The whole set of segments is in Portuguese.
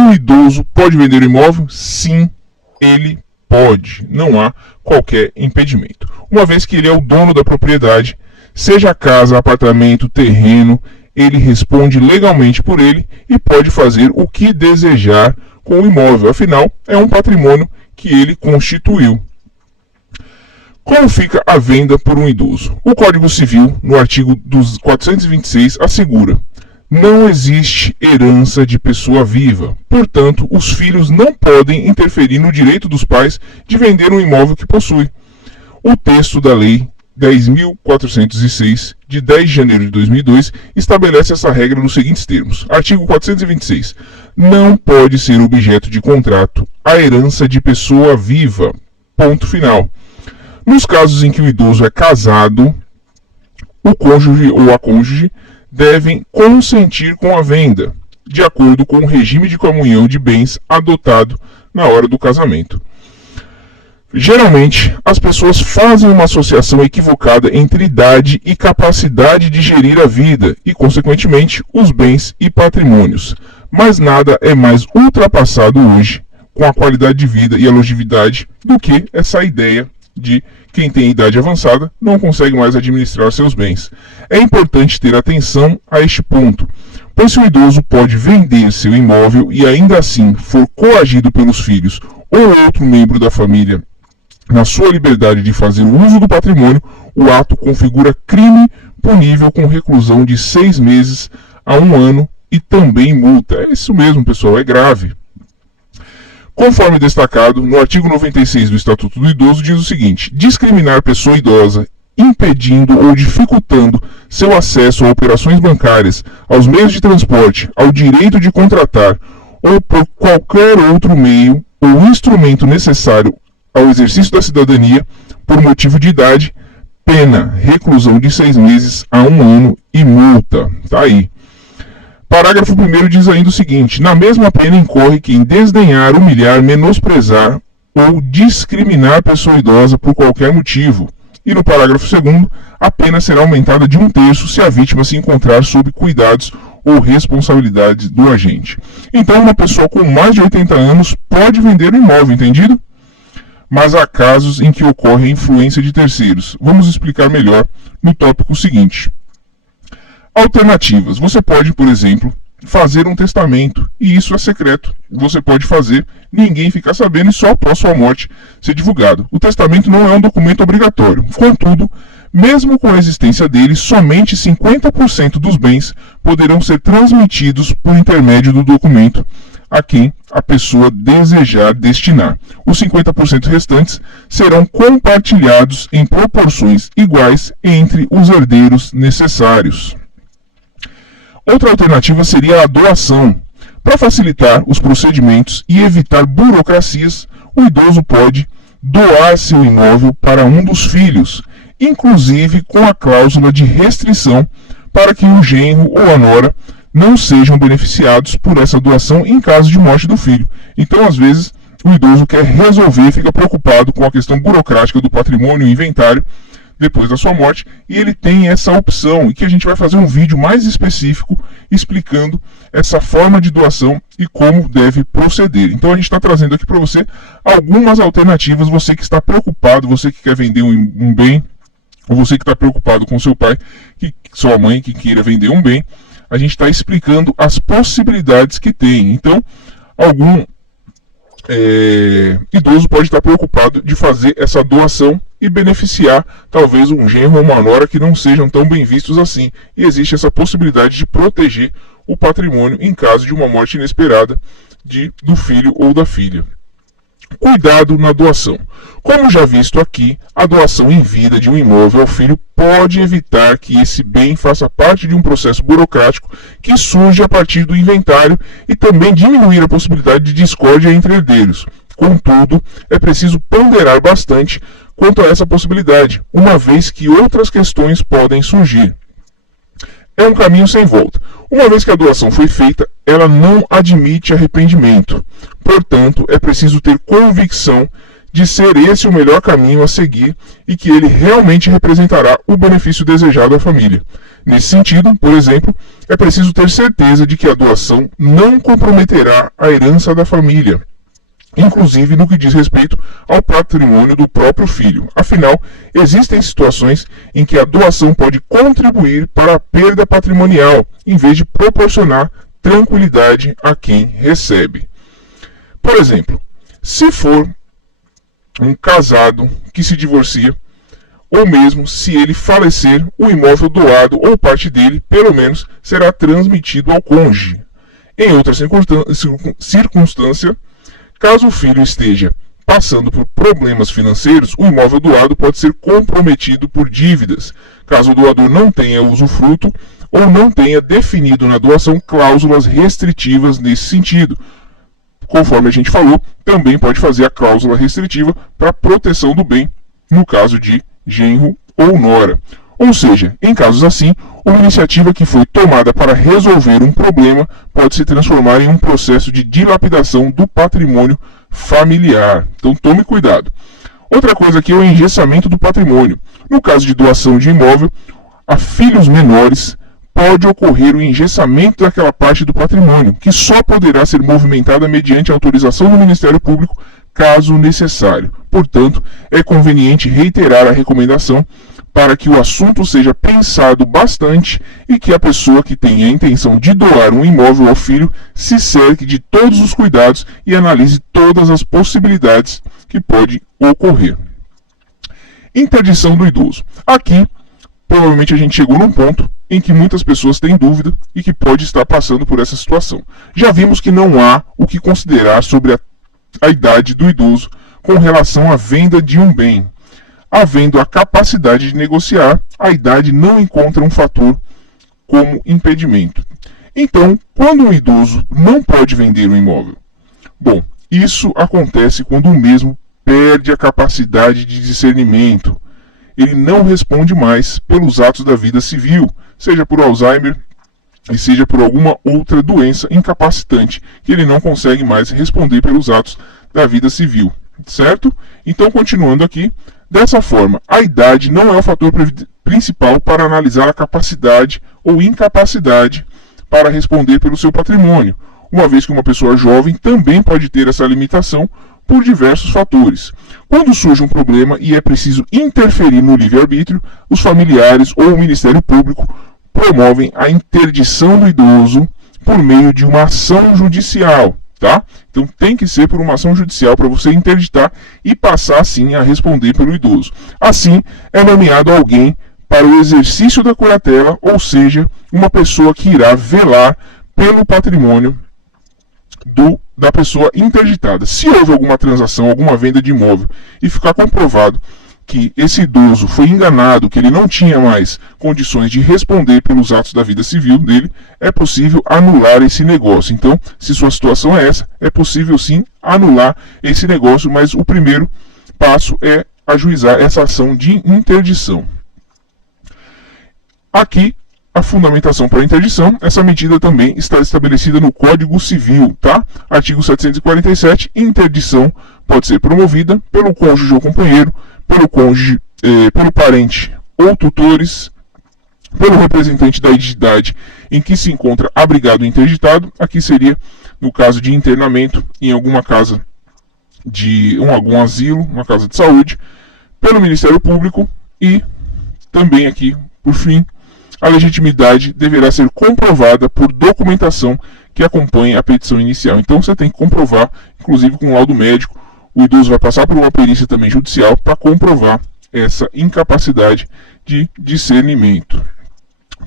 Um idoso pode vender o imóvel? Sim, ele pode. Não há qualquer impedimento. Uma vez que ele é o dono da propriedade, seja casa, apartamento, terreno, ele responde legalmente por ele e pode fazer o que desejar com o imóvel. Afinal, é um patrimônio que ele constituiu. Como fica a venda por um idoso? O Código Civil, no artigo 426, assegura: não existe herança de pessoa viva. Portanto, os filhos não podem interferir no direito dos pais de vender um imóvel que possui. O texto da Lei 10.406, de 10 de janeiro de 2002, estabelece essa regra nos seguintes termos. Artigo 426. Não pode ser objeto de contrato a herança de pessoa viva. Ponto final. Nos casos em que o idoso é casado, o cônjuge ou a cônjuge devem consentir com a venda, de acordo com o regime de comunhão de bens adotado na hora do casamento. Geralmente, as pessoas fazem uma associação equivocada entre idade e capacidade de gerir a vida e, consequentemente, os bens e patrimônios. Mas nada é mais ultrapassado hoje, com a qualidade de vida e a longevidade, do que essa ideia de quem tem idade avançada não consegue mais administrar seus bens. É importante ter atenção a este ponto, pois se o idoso pode vender seu imóvel e ainda assim for coagido pelos filhos ou outro membro da família na sua liberdade de fazer o uso do patrimônio, o ato configura crime punível com reclusão de 6 meses a 1 ano e também multa. É isso mesmo, pessoal, é grave. Conforme destacado, no artigo 96 do Estatuto do Idoso diz o seguinte: discriminar pessoa idosa, impedindo ou dificultando seu acesso a operações bancárias, aos meios de transporte, ao direito de contratar ou por qualquer outro meio ou instrumento necessário ao exercício da cidadania por motivo de idade, pena, reclusão de 6 meses a 1 ano e multa. Tá aí. Parágrafo 1º diz ainda o seguinte: na mesma pena incorre quem desdenhar, humilhar, menosprezar ou discriminar pessoa idosa por qualquer motivo. E no parágrafo 2º, a pena será aumentada de 1/3 se a vítima se encontrar sob cuidados ou responsabilidade do agente. Então, uma pessoa com mais de 80 anos pode vender o imóvel, entendido? Mas há casos em que ocorre a influência de terceiros. Vamos explicar melhor no tópico seguinte. Alternativas. Você pode, por exemplo, fazer um testamento, e isso é secreto. Você pode fazer, ninguém ficar sabendo e só após sua morte ser divulgado. O testamento não é um documento obrigatório. Contudo, mesmo com a existência dele, somente 50% dos bens poderão ser transmitidos por intermédio do documento a quem a pessoa desejar destinar. Os 50% restantes serão compartilhados em proporções iguais entre os herdeiros necessários. Outra alternativa seria a doação. Para facilitar os procedimentos e evitar burocracias, o idoso pode doar seu imóvel para um dos filhos, inclusive com a cláusula de restrição para que o genro ou a nora não sejam beneficiados por essa doação em caso de morte do filho. Então, às vezes, o idoso quer resolver, fica preocupado com a questão burocrática do patrimônio e inventário depois da sua morte, e ele tem essa opção, e que a gente vai fazer um vídeo mais específico explicando essa forma de doação e como deve proceder. Então a gente está trazendo aqui para você algumas alternativas, você que está preocupado, você que quer vender um bem, ou você que está preocupado com seu pai, sua mãe que queira vender um bem, a gente está explicando as possibilidades que tem. Então, algum idoso pode estar preocupado de fazer essa doação e beneficiar talvez um genro ou uma nora que não sejam tão bem vistos assim. E existe essa possibilidade de proteger o patrimônio em caso de uma morte inesperada do filho ou da filha. Cuidado na doação. Como já visto aqui, a doação em vida de um imóvel ao filho pode evitar que esse bem faça parte de um processo burocrático que surge a partir do inventário e também diminuir a possibilidade de discórdia entre herdeiros. Contudo, é preciso ponderar bastante quanto a essa possibilidade, uma vez que outras questões podem surgir. É um caminho sem volta. Uma vez que a doação foi feita, ela não admite arrependimento. Portanto, é preciso ter convicção de ser esse o melhor caminho a seguir e que ele realmente representará o benefício desejado à família. Nesse sentido, por exemplo, é preciso ter certeza de que a doação não comprometerá a herança da família, inclusive no que diz respeito ao patrimônio do próprio filho. Afinal, existem situações em que a doação pode contribuir para a perda patrimonial, em vez de proporcionar tranquilidade a quem recebe. Por exemplo, se for um casado que se divorcia, ou mesmo se ele falecer, o imóvel doado ou parte dele, pelo menos, será transmitido ao cônjuge. Em outra circunstância, caso o filho esteja passando por problemas financeiros, o imóvel doado pode ser comprometido por dívidas, caso o doador não tenha usufruto ou não tenha definido na doação cláusulas restritivas nesse sentido. Conforme a gente falou, também pode fazer a cláusula restritiva para proteção do bem, no caso de genro ou nora. Ou seja, em casos assim, uma iniciativa que foi tomada para resolver um problema pode se transformar em um processo de dilapidação do patrimônio familiar. Então tome cuidado. Outra coisa aqui é o engessamento do patrimônio. No caso de doação de imóvel a filhos menores, pode ocorrer o engessamento daquela parte do patrimônio, que só poderá ser movimentada mediante autorização do Ministério Público, caso necessário. Portanto, é conveniente reiterar a recomendação para que o assunto seja pensado bastante e que a pessoa que tenha a intenção de doar um imóvel ao filho se cerque de todos os cuidados e analise todas as possibilidades que pode ocorrer. Interdição do idoso. Aqui, provavelmente a gente chegou num ponto em que muitas pessoas têm dúvida e que pode estar passando por essa situação. Já vimos que não há o que considerar sobre a idade do idoso com relação à venda de um bem. Havendo a capacidade de negociar, a idade não encontra um fator como impedimento. Então, quando um idoso não pode vender um imóvel? Bom, isso acontece quando o mesmo perde a capacidade de discernimento. Ele não responde mais pelos atos da vida civil, seja por Alzheimer e seja por alguma outra doença incapacitante, que ele não consegue mais responder pelos atos da vida civil, certo? Então, continuando aqui, dessa forma, a idade não é o fator principal para analisar a capacidade ou incapacidade para responder pelo seu patrimônio, uma vez que uma pessoa jovem também pode ter essa limitação por diversos fatores. Quando surge um problema e é preciso interferir no livre-arbítrio, os familiares ou o Ministério Público promovem a interdição do idoso por meio de uma ação judicial. Tá? Então tem que ser por uma ação judicial para você interditar e passar assim a responder pelo idoso. Assim é nomeado alguém para o exercício da curatela, ou seja, uma pessoa que irá velar pelo patrimônio da pessoa interditada. Se houve alguma transação, alguma venda de imóvel e ficar comprovado que esse idoso foi enganado, que ele não tinha mais condições de responder pelos atos da vida civil dele, é possível anular esse negócio. Então, se sua situação é essa, é possível sim anular esse negócio, mas o primeiro passo é ajuizar essa ação de interdição. Aqui, a fundamentação para a interdição, essa medida também está estabelecida no Código Civil, tá? Artigo 747, interdição pode ser promovida pelo cônjuge ou companheiro, pelo cônjuge, pelo parente ou tutores, pelo representante da entidade em que se encontra abrigado ou interditado. Aqui seria no caso de internamento em alguma casa de algum asilo, uma casa de saúde, pelo Ministério Público e também aqui, por fim, a legitimidade deverá ser comprovada por documentação que acompanhe a petição inicial. Então você tem que comprovar, inclusive com laudo médico. O idoso vai passar por uma perícia também judicial para comprovar essa incapacidade de discernimento.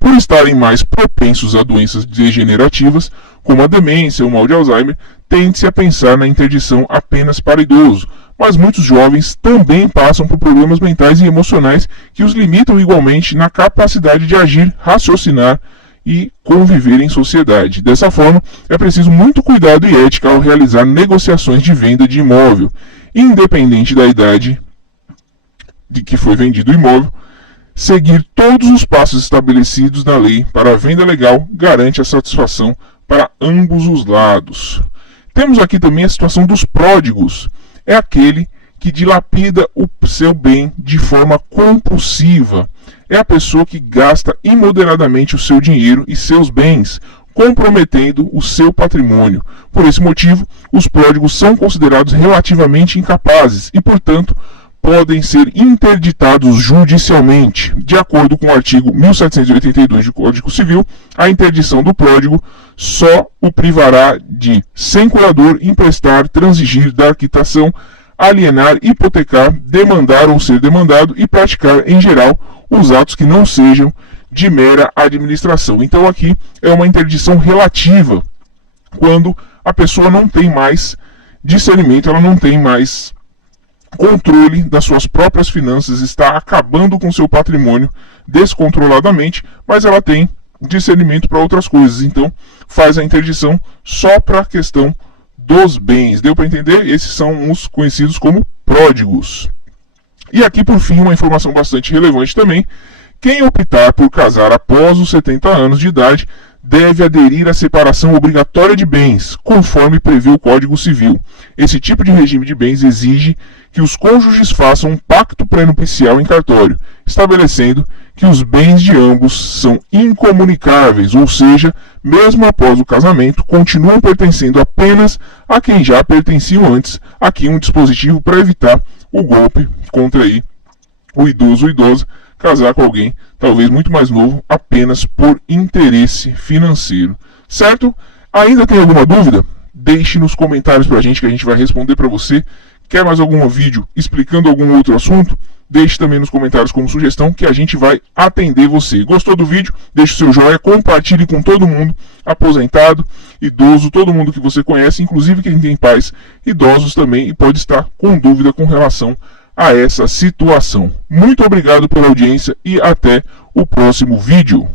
Por estarem mais propensos a doenças degenerativas, como a demência ou o mal de Alzheimer, tende-se a pensar na interdição apenas para idoso, mas muitos jovens também passam por problemas mentais e emocionais que os limitam igualmente na capacidade de agir, raciocinar e conviver em sociedade. Dessa forma, é preciso muito cuidado e ética ao realizar negociações de venda de imóvel, independente da idade de que foi vendido o imóvel. Seguir todos os passos estabelecidos na lei para a venda legal garante a satisfação para ambos os lados. Temos aqui também a situação dos pródigos. É aquele que dilapida o seu bem de forma compulsiva. É a pessoa que gasta imoderadamente o seu dinheiro e seus bens, comprometendo o seu patrimônio. Por esse motivo, os pródigos são considerados relativamente incapazes e, portanto, podem ser interditados judicialmente. De acordo com o artigo 1782 do Código Civil, a interdição do pródigo só o privará de, sem curador, emprestar, transigir, dar quitação, alienar, hipotecar, demandar ou ser demandado e praticar, em geral, os atos que não sejam de mera administração. Então aqui é uma interdição relativa, quando a pessoa não tem mais discernimento, ela não tem mais controle das suas próprias finanças, está acabando com seu patrimônio descontroladamente, mas ela tem discernimento para outras coisas, então faz a interdição só para a questão dos bens. Deu para entender? Esses são os conhecidos como pródigos. E aqui, por fim, uma informação bastante relevante também: quem optar por casar após os 70 anos de idade deve aderir à separação obrigatória de bens, conforme prevê o Código Civil. Esse tipo de regime de bens exige que os cônjuges façam um pacto pré-nupcial em cartório, estabelecendo que os bens de ambos são incomunicáveis, ou seja, mesmo após o casamento, continuam pertencendo apenas a quem já pertenciam antes. Aqui um dispositivo para evitar o golpe contra aí o idoso ou idosa casar com alguém talvez muito mais novo apenas por interesse financeiro. Certo? Ainda tem alguma dúvida? Deixe nos comentários pra gente que a gente vai responder para você. Quer mais algum vídeo explicando algum outro assunto? Deixe também nos comentários como sugestão que a gente vai atender você. Gostou do vídeo? Deixe o seu joinha, compartilhe com todo mundo, aposentado, idoso, todo mundo que você conhece, inclusive quem tem pais idosos também e pode estar com dúvida com relação a essa situação. Muito obrigado pela audiência e até o próximo vídeo.